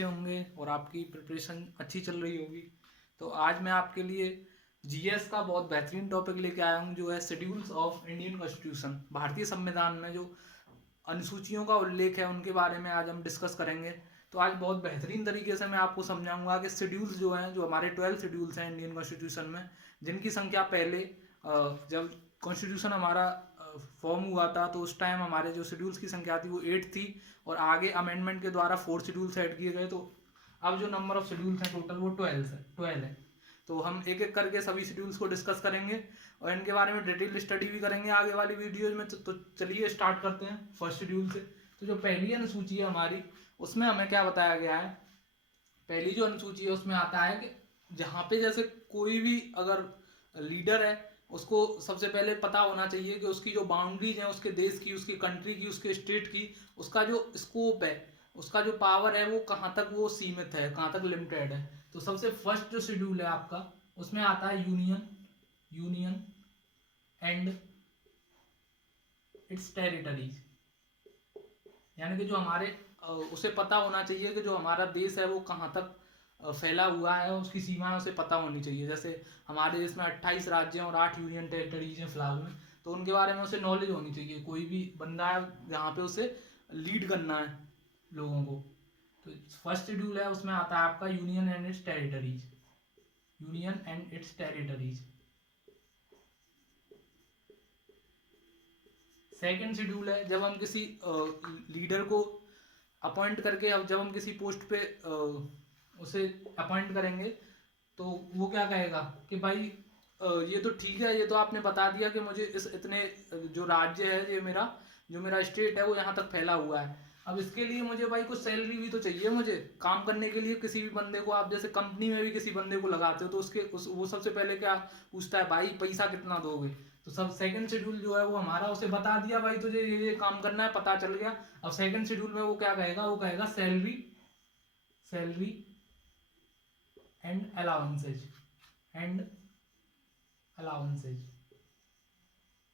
अच्छे होंगे और आपकी प्रिपरेशन अच्छी चल रही होगी। तो आज मैं आपके लिए जीएस का बहुत बेहतरीन टॉपिक लेके आया हूँ, जो है शेड्यूल्स ऑफ इंडियन कॉन्स्टिट्यूशन। भारतीय संविधान में जो अनुसूचियों का उल्लेख है उनके बारे में आज हम डिस्कस करेंगे। तो आज बहुत बेहतरीन तरीके से मैं आपको समझाऊंगा कि शेड्यूल्स जो हैं, जो हमारे 12 शेड्यूल्स हैं इंडियन कॉन्स्टिट्यूशन में, जिनकी संख्या पहले जब कॉन्स्टिट्यूशन हमारा फॉर्म हुआ था तो उस टाइम हमारे जो शेड्यूल्स की संख्या थी वो 8 थी, और आगे अमेंडमेंट के द्वारा 4 शेड्यूल्स ऐड किए गए। तो अब जो नंबर ऑफ शेड्यूल्स हैं टोटल वो 12 है। तो हम एक एक करके सभी शेड्यूल्स को डिस्कस करेंगे और इनके बारे में डिटेल स्टडी भी करेंगे आगे वाली वीडियोज में। तो चलिए स्टार्ट करते हैं फर्स्ट शेड्यूल से। तो जो पहली अनुसूची है हमारी, उसमें हमें क्या बताया गया है। पहली जो अनुसूची है उसमें आता है कि जहाँ पे जैसे कोई भी अगर लीडर है, उसको सबसे पहले पता होना चाहिए कि उसकी जो बाउंड्रीज हैं, उसके देश की, उसकी कंट्री की, उसके स्टेट की, उसका जो स्कोप है, उसका जो पावर है, वो कहाँ तक वो सीमित है, कहाँ तक लिमिटेड है। तो सबसे फर्स्ट जो शेड्यूल है आपका, उसमें आता है यूनियन एंड इट्स टेरिटरीज। यानी कि जो हमारे उसे पता होना चाहिए कि जो हमारा देश है वो कहाँ तक फैला हुआ है, उसकी सीमाएं उसे पता होनी चाहिए। जैसे हमारे देश में 28 राज्य हैं और 8 यूनियन टेरिटरीज हैं फिलहाल में, तो उनके बारे में उसे नॉलेज होनी चाहिए। कोई भी बंदा है जहाँ पे उसे लीड करना है लोगों को। तो फर्स्ट शेड्यूल है, उसमें आता है आपका union and it's territories. Union and it's territories. Second schedule है, जब हम किसी लीडर को अपॉइंट करके, अब जब हम किसी पोस्ट पे उसे अपॉइंट करेंगे, तो वो क्या कहेगा कि भाई ये तो ठीक है, ये तो आपने बता दिया कि मुझे इस इतने जो राज्य है, ये मेरा जो मेरा स्टेट है वो यहाँ तक फैला हुआ है। अब इसके लिए मुझे भाई कुछ सैलरी भी तो चाहिए मुझे काम करने के लिए। किसी भी बंदे को आप जैसे कंपनी में भी किसी बंदे को लगाते हो तो वो सबसे पहले क्या पूछता है, भाई पैसा कितना दोगे। तो सब सेकंड शेड्यूल जो है वो हमारा उसे बता दिया, भाई तुझे ये काम करना है, पता चल गया। अब सेकंड शेड्यूल में वो क्या कहेगा, वो कहेगा सैलरी एंड अलाउंसेज।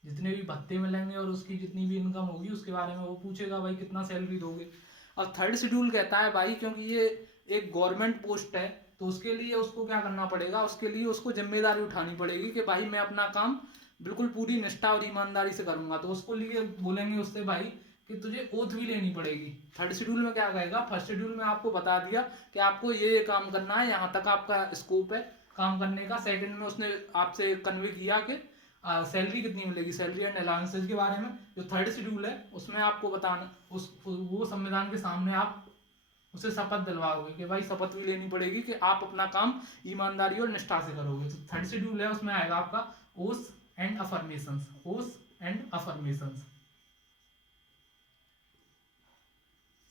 जितने भी भत्ते मिलेंगे और उसकी जितनी भी इनकम होगी उसके बारे में वो पूछेगा, भाई कितना सैलरी दोगे। अब थर्ड शेड्यूल कहता है भाई, क्योंकि ये एक गवर्नमेंट पोस्ट है तो उसके लिए उसको क्या करना पड़ेगा, उसके लिए उसको जिम्मेदारी उठानी पड़ेगी कि भाई मैं अपना काम बिल्कुल पूरी निष्ठा और ईमानदारी से करूंगा। तो उसको लिए बोलेंगे उससे भाई कि तुझे ओथ भी लेनी पड़ेगी। थर्ड शेड्यूल में क्या कहेगा, फर्स्ट शेड्यूल में आपको बता दिया कि आपको ये काम करना है, यहाँ तक आपका स्कोप है काम करने का। सेकंड में उसने आपसे कन्वे किया कि सैलरी कितनी मिलेगी, सैलरी एंड अलाउंसेज के बारे में। जो थर्ड शेड्यूल है उसमें आपको बताना, वो संविधान के सामने आप उसे शपथ दिलवाओगे कि भाई शपथ भी लेनी पड़ेगी कि आप अपना काम ईमानदारी और निष्ठा से करोगे। तो थर्ड शेड्यूल है, उसमें आएगा आपका ओस एंड अफर्मेशंस।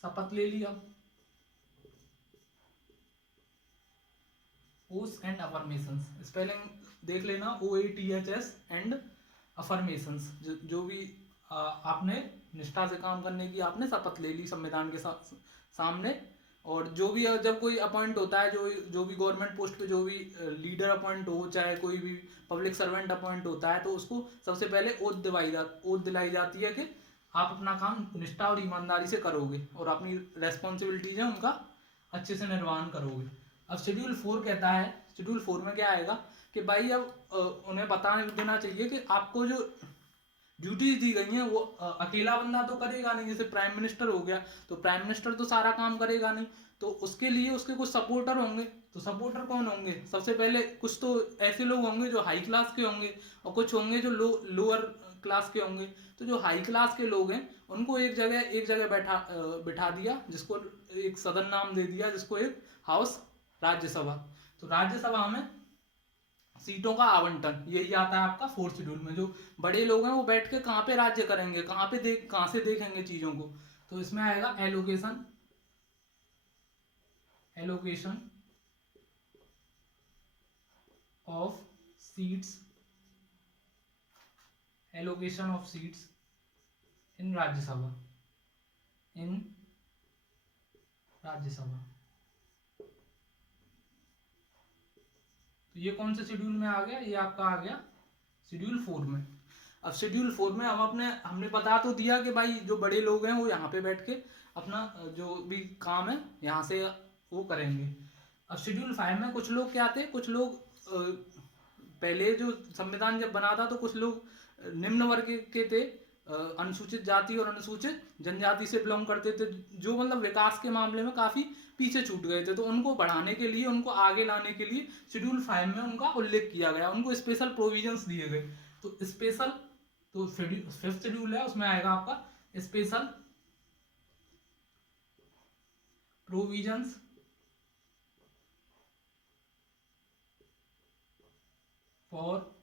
शपथ ले लिया, ओस एंड अफर्मेशंस, स्पेलिंग देख लेना, OATHS एंड अफर्मेशंस। जो भी आपने निष्ठा से काम करने की आपने शपथ ले ली संविधान के सामने। और जो भी जब कोई अपॉइंट होता है, जो भी गवर्नमेंट पोस्ट पे जो भी लीडर अपॉइंट हो, चाहे कोई भी पब्लिक सर्वेंट अपॉइंट होता है, तो उसको सबसे पहले ओथ दिलाई जाती है कि आप अपना काम निष्ठा और ईमानदारी से करोगे और अपनी रेस्पॉन्सिबिलिटीज है उनका अच्छे से निर्वहन करोगे। अब शेड्यूल 4 कहता है, शेड्यूल 4 में क्या आएगा कि भाई अब उन्हें बता देना चाहिए कि आपको जो ड्यूटीज दी गई हैं वो अकेला बंदा तो करेगा नहीं। जैसे प्राइम मिनिस्टर हो गया, तो प्राइम मिनिस्टर तो सारा काम करेगा नहीं, तो उसके लिए उसके कुछ सपोर्टर होंगे। तो सपोर्टर कौन होंगे, सबसे पहले कुछ तो ऐसे लोग होंगे जो हाई क्लास के होंगे और कुछ होंगे जो लोअर क्लास के होंगे। तो जो हाई क्लास के लोग हैं उनको एक जगह बिठा दिया, जिसको एक सदन नाम दे दिया, जिसको एक हाउस, राज्यसभा। तो राज्यसभा में सीटों का आवंटन यही आता है आपका फोर्थ शेड्यूल में। जो बड़े लोग हैं वो बैठ के कहाँ पे राज्य करेंगे, कहाँ से देखेंगे चीजों को। तो इसमें आएगा allocation of seats in Rajya Sabha. तो ये कौन से शेड्यूल में आ गया, ये आपका आ गया शेड्यूल 4 में। अब शेड्यूल 4 में हमने बता तो दिया कि भाई जो बड़े लोग हैं वो यहाँ पे बैठ के अपना जो भी काम है यहाँ से वो करेंगे। अब शेड्यूल 5 में कुछ लोग क्या थे, कुछ लोग पहले जो संविधान जब बना था तो कुछ लोग निम्न वर्ग के थे, अनुसूचित जाति और अनुसूचित जनजाति से बिलोंग करते थे, जो मतलब विकास के मामले में काफी पीछे छूट गए थे। तो उनको बढ़ाने के लिए, उनको आगे लाने के लिए शेड्यूल 5 में उनका उल्लेख किया गया, उनको स्पेशल प्रोविजंस दिए गए। तो स्पेशल, तो 5th शेड्यूल है, उसमें आएगा आपका special provisions for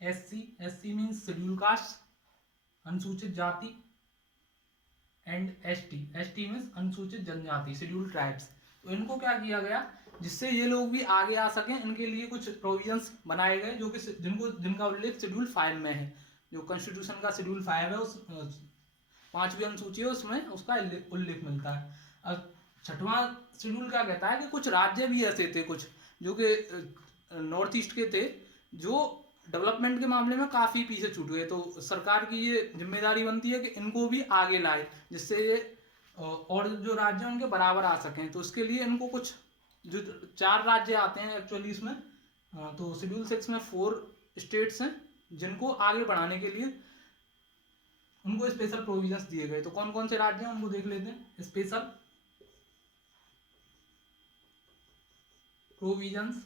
SC means schedule caste, अनुसूचित जाति, एंड ST मीन्स अनुसूचित जनजाति, शेड्यूल ट्राइब्स। तो इनको क्या किया गया, जिससे ये लोग भी आगे आ सकें, इनके लिए कुछ प्रोविजंस बनाए गए जो कि जिनका उल्लेख शेड्यूल 5 में है। जो कॉन्स्टिट्यूशन का शेड्यूल 5 है, उस 5वीं अनुसूची है, उसमें उसका उल्लेख मिलता है। अब 6वां शेड्यूल क्या कहता है कि कुछ राज्य भी ऐसे थे, कुछ जो कि नॉर्थ ईस्ट के थे, जो डेवलपमेंट के मामले में काफ़ी पीछे छूट गए। तो सरकार की ये जिम्मेदारी बनती है कि इनको भी आगे लाए, जिससे ये और जो राज्य हैं उनके बराबर आ सकें। तो इसके लिए इनको कुछ जो 4 राज्य आते हैं एक्चुअली इसमें, तो शेड्यूल 6 में 4 स्टेट्स हैं जिनको आगे बढ़ाने के लिए उनको स्पेशल प्रोविजंस दिए गए। तो कौन कौन से राज्य हैं उनको देख लेते हैं। Special provisions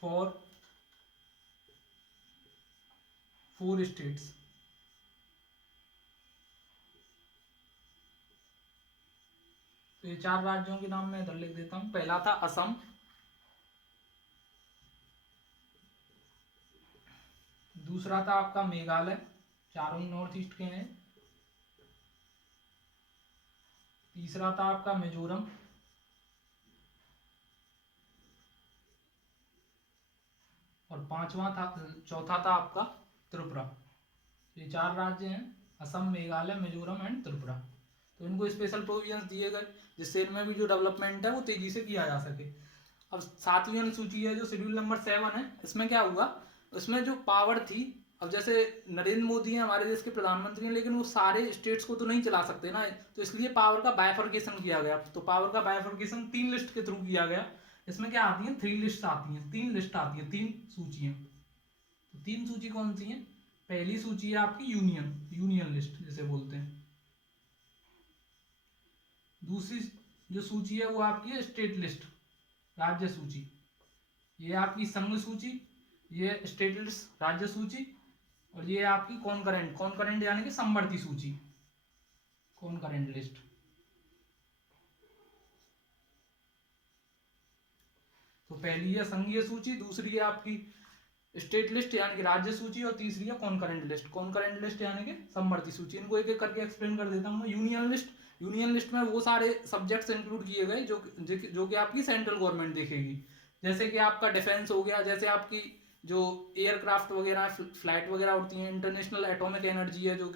for 4 states. तो ये 4 राज्यों के नाम मैं इधर लिख देता हूं। पहला था असम, दूसरा था आपका मेघालय, चारों नॉर्थ ईस्ट के हैं। तीसरा था आपका मिजोरम, और चौथा था आपका त्रिपुरा। ये 4 राज्य हैं, असम, मेघालय, मिजोरम एंड त्रिपुरा। तो इनको स्पेशल प्रोविजंस दिए गए, जिससे इनमें भी जो डेवलपमेंट है वो तेजी से किया जा सके। अब 7वीं अनुसूची है जो शेड्यूल नंबर 7 है, इसमें क्या हुआ, उसमें जो पावर थी, अब जैसे नरेंद्र मोदी हैं हमारे देश के प्रधानमंत्री हैं, लेकिन वो सारे स्टेट्स को तो नहीं चला सकते ना, तो इसलिए पावर का बाइफर्केशन किया गया। तो पावर का बाइफर्केशन 3 लिस्ट के थ्रू किया गया। इसमें क्या आती है, 3 लिस्ट आती हैं, 3 लिस्ट आती है, 3 सूचियां। तो 3 सूची कौन सी है, पहली सूची है आपकी यूनियन लिस्ट जिसे बोलते हैं। दूसरी जो सूची है वो आपकी है स्टेट लिस्ट, राज्य सूची। ये आपकी संघ सूची, ये स्टेट लिस्ट राज्य सूची, और ये आपकी कॉनकरेंट यानी कि समवर्ती सूची, कॉनकरेंट लिस्ट। तो पहली है संघीय सूची, दूसरी है आपकी स्टेट लिस्ट यानी कि राज्य सूची, और तीसरी है कॉनकरेंट लिस्ट। कॉनकरेंट लिस्ट यानी कि समवर्ती सूची। इनको एक एक करके एक्सप्लेन कर देता हूँ मैं। यूनियन लिस्ट में वो सारे सब्जेक्ट्स इंक्लूड किए गए जो कि आपकी सेंट्रल गवर्नमेंट देखेगी, जैसे कि आपका डिफेंस हो गया, जैसे आपकी जो एयरक्राफ्ट वगैरह, फ्लाइट वगैरह उड़ती हैं, इंटरनेशनल एटॉमिक एनर्जी है जो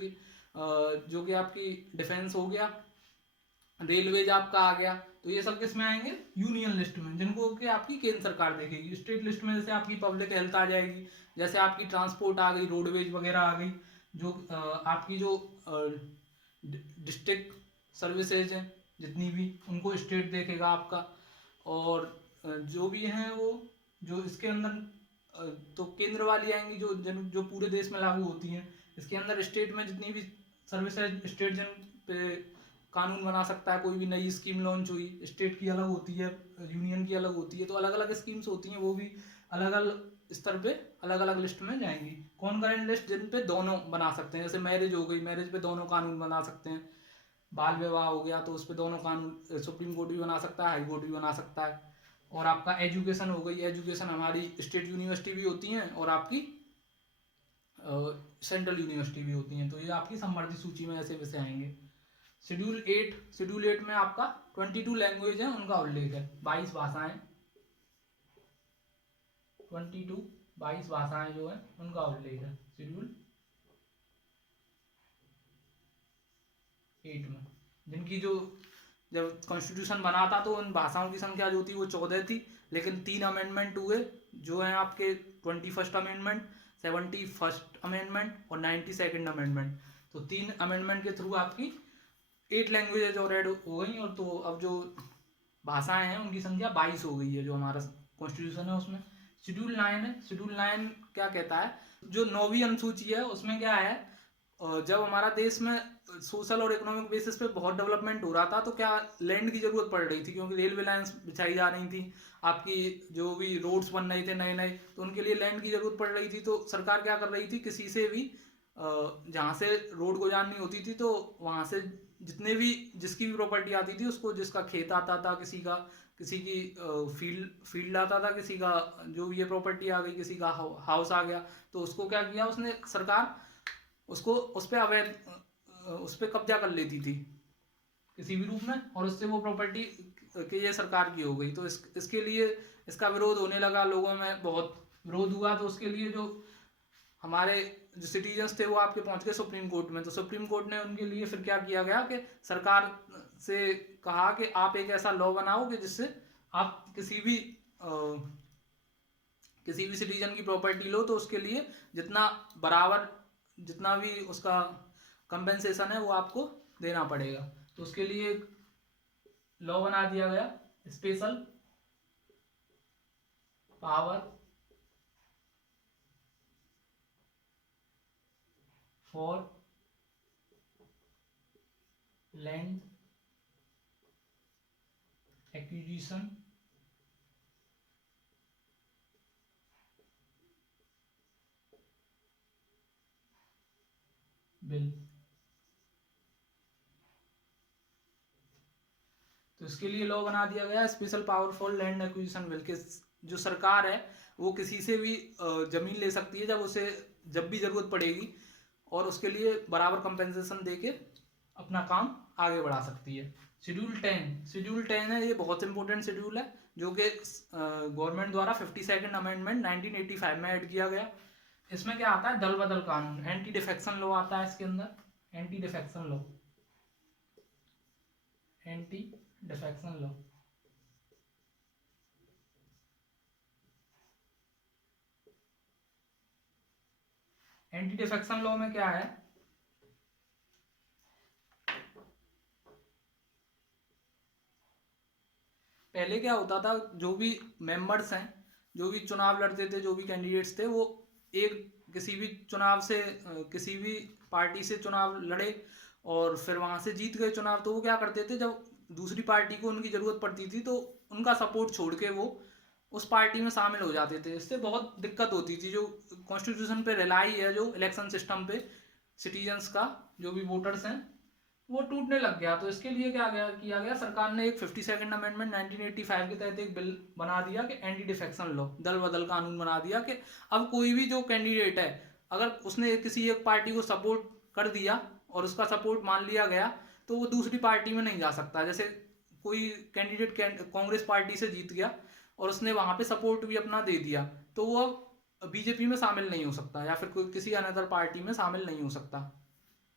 कि आपकी डिफेंस हो गया, रेलवेज आपका आ गया। तो ये सब किस में आएंगे, यूनियन लिस्ट में, जिनको कि आपकी केंद्र सरकार देखेगी। स्टेट लिस्ट में जैसे आपकी पब्लिक हेल्थ आ जाएगी, जैसे आपकी ट्रांसपोर्ट आ गई, रोडवेज वगैरह आ गई, जो आपकी जो डिस्ट्रिक्ट सर्विसेज हैं जितनी भी, उनको स्टेट देखेगा आपका। और जो भी हैं वो जो इसके अंदर तो केंद्र वाली आएंगी जो पूरे देश में लागू होती हैं। इसके अंदर स्टेट में जितनी भी सर्विसेज, स्टेट जिन पे कानून बना सकता है, कोई भी नई स्कीम लॉन्च हुई, स्टेट की अलग होती है, यूनियन की अलग होती है, तो अलग अलग स्कीम्स होती हैं, वो भी अलग अलग स्तर पे अलग अलग लिस्ट में जाएंगी। कॉनकरेंट लिस्ट जिन पे दोनों बना सकते हैं, जैसे मैरिज हो गई, मैरिज पे दोनों कानून बना सकते हैं। बाल विवाह हो गया तो उस पर दोनों कानून, सुप्रीम कोर्ट भी बना सकता है, हाई कोर्ट भी बना सकता है। और आपका एजुकेशन हो गई, एजुकेशन हमारी स्टेट यूनिवर्सिटी भी होती हैं और आपकी सेंट्रल यूनिवर्सिटी भी होती हैं। तो ये आपकी समवर्ती सूची में ऐसे वैसे आएंगे। शेड्यूल 8 में आपका 22 लैंग्वेज है, उनका उल्लेख है, 22 भाषाएं, 22 भाषाएं जो है उनका उल्लेख है शेड्यूल 8 में। जिनकी जो जब कॉन्स्टिट्यूशन बना था तो उन भाषाओं की संख्या जो थी वो 14 थी, लेकिन 3 अमेंडमेंट हुए जो हैं आपके 21st अमेंडमेंट, 71st अमेंडमेंट और 92nd अमेंडमेंट। तो 3 अमेंडमेंट के थ्रू आपकी 8 लैंग्वेजेज और ऐड हो गई, और तो अब जो भाषाएं हैं उनकी संख्या 22 हो गई है जो हमारा कॉन्स्टिट्यूशन है उसमें। शेड्यूल 9 है। शेड्यूल 9 क्या कहता है, जो 9वीं अनुसूची है उसमें क्या है, जब हमारा देश में सोशल और इकोनॉमिक बेसिस पे बहुत डेवलपमेंट हो रहा था, तो क्या लैंड की जरूरत पड़ रही थी, क्योंकि रेलवे लाइन्स बिछाई जा रही थी, आपकी जो भी रोड्स बन रहे थे नए नए, तो उनके लिए लैंड की जरूरत पड़ रही थी। तो सरकार क्या कर रही थी, किसी से भी जहाँ से रोड गुजारनी होती थी, तो वहाँ से जितने भी जिसकी भी प्रॉपर्टी आती थी उसको, जिसका खेत आता था, किसी की फील्ड आता था, किसी का जो भी ये प्रॉपर्टी आ गई, किसी का हाउस आ गया, तो उसको क्या किया उसने, सरकार उसको उस पर कब्जा कर लेती थी किसी भी रूप में, और उससे वो प्रॉपर्टी कि ये सरकार की हो गई। तो इसके लिए इसका विरोध होने लगा, लोगों में बहुत विरोध हुआ। तो उसके लिए जो हमारे जो सिटीजन्स थे वो आपके पहुंच गए सुप्रीम कोर्ट में। तो सुप्रीम कोर्ट ने उनके लिए फिर क्या किया गया कि सरकार से कहा कि आप एक ऐसा लॉ बनाओ कि जिससे आप किसी भी सिटीजन की प्रॉपर्टी लो, तो उसके लिए जितना भी उसका कंपेंसेशन है वो आपको देना पड़ेगा। तो उसके लिए एक लॉ बना दिया गया, special power for land acquisition bill. तो इसके लिए लॉ बना दिया गया special power for land acquisition bill, के जो सरकार है वो किसी से भी जमीन ले सकती है जब भी जरूरत पड़ेगी, और उसके लिए बराबर कंपेंसेशन देके अपना काम आगे बढ़ा सकती है। शेड्यूल 10 है, ये बहुत इंपॉर्टेंट शेड्यूल है, जो कि गवर्नमेंट द्वारा 52nd अमेंडमेंट 1985 में ऐड किया गया। इसमें क्या आता है, दल बदल कानून, एंटी डिफेक्शन लॉ आता है इसके अंदर, anti defection law. Anti defection law में क्या है, पहले क्या होता था, जो भी मेंबर्स हैं, जो भी चुनाव लड़ते थे, जो भी कैंडिडेट्स थे, वो किसी भी चुनाव से किसी भी पार्टी से चुनाव लड़े और फिर वहां से जीत गए चुनाव, तो वो क्या करते थे, जब दूसरी पार्टी को उनकी ज़रूरत पड़ती थी तो उनका सपोर्ट छोड़ के वो उस पार्टी में शामिल हो जाते थे। इससे बहुत दिक्कत होती थी। जो कॉन्स्टिट्यूशन पे रिलाई है, जो इलेक्शन सिस्टम पे सिटीजन्स का, जो भी वोटर्स हैं, वो टूटने लग गया। तो इसके लिए किया गया, सरकार ने एक 52nd अमेंडमेंट 1985 के तहत एक बिल बना दिया कि एंटी डिफेक्शन लॉ, दल बदल कानून बना दिया कि अब कोई भी जो कैंडिडेट है, अगर उसने किसी एक पार्टी को सपोर्ट कर दिया और उसका सपोर्ट मान लिया गया, तो वो दूसरी पार्टी में नहीं जा सकता। जैसे कोई कैंडिडेट कांग्रेस पार्टी से जीत गया और उसने वहां पे सपोर्ट भी अपना दे दिया, तो वो अब बीजेपी में शामिल नहीं हो सकता, या फिर कोई किसी अनदर पार्टी में शामिल नहीं हो सकता।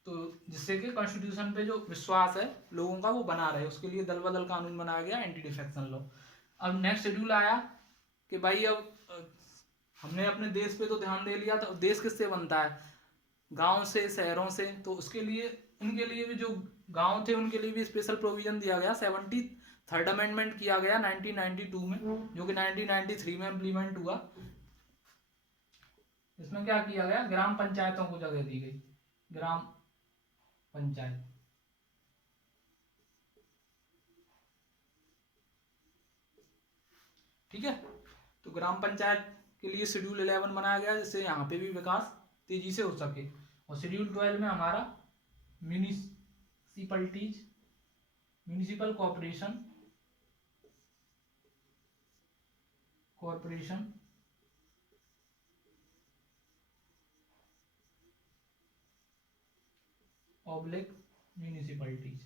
तो जिससे कि कॉन्स्टिट्यूशन पे जो विश्वास है लोगों का वो बना रहे, उसके लिए दल बदल कानून बनाया गया, एंटी डिफेक्शन लॉ। अब नेक्स्ट शेड्यूल आया कि भाई अब हमने अपने देश पे तो ध्यान दे लिया, तो देश किससे बनता है, गांव से, शहरों से। तो उसके लिए इनके लिए भी जो गांव थे उनके लिए भी स्पेशल प्रोविजन दिया गया। 73rd अमेंडमेंट किया गया 1992 में, जो कि 1993 में इम्प्लीमेंट हुआ। इसमें क्या किया गया, ग्राम पंचायतों को जगह दी गई, ग्राम पंचायत। ठीक है, तो ग्राम पंचायत के लिए शेड्यूल 11 बनाया गया, जिससे यहाँ पे भी विकास तेजी से हो सके। और शेड्यूल 12 में हमारा municipalities, municipal corporation oblique municipalities.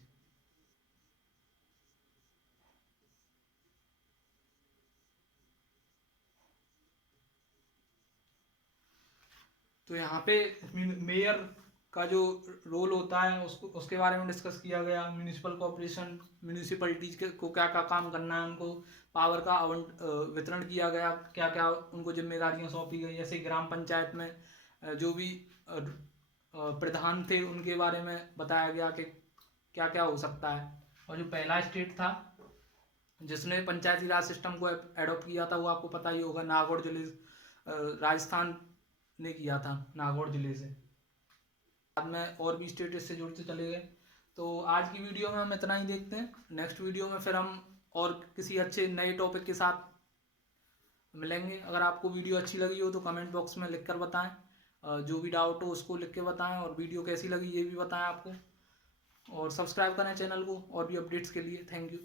तो यहाँ पे मेयर का जो रोल होता है उसको उसके बारे में डिस्कस किया गया। म्यूनिसिपल कॉर्पोरेशन, म्यूनिसिपलिटीज के को क्या क्या काम करना है, उनको पावर का वितरण किया गया, क्या क्या उनको जिम्मेदारियां सौंपी गई। जैसे ग्राम पंचायत में जो भी प्रधान थे उनके बारे में बताया गया कि क्या क्या हो सकता है। और जो पहला स्टेट था जिसने पंचायती राज सिस्टम को एडॉप्ट किया था, वो आपको पता ही होगा, नागौर जिले, राजस्थान ने किया था, नागौर जिले से। बाद में और भी स्टेट इससे जुड़ते चले गए। तो आज की वीडियो में हम इतना ही देखते हैं। नेक्स्ट वीडियो में फिर हम और किसी अच्छे नए टॉपिक के साथ मिलेंगे। अगर आपको वीडियो अच्छी लगी हो तो कमेंट बॉक्स में लिख कर बताएं, जो भी डाउट हो उसको लिख के बताएं, और वीडियो कैसी लगी ये भी बताएं आपको। और सब्सक्राइब करें चैनल को और भी अपडेट्स के लिए। Thank you.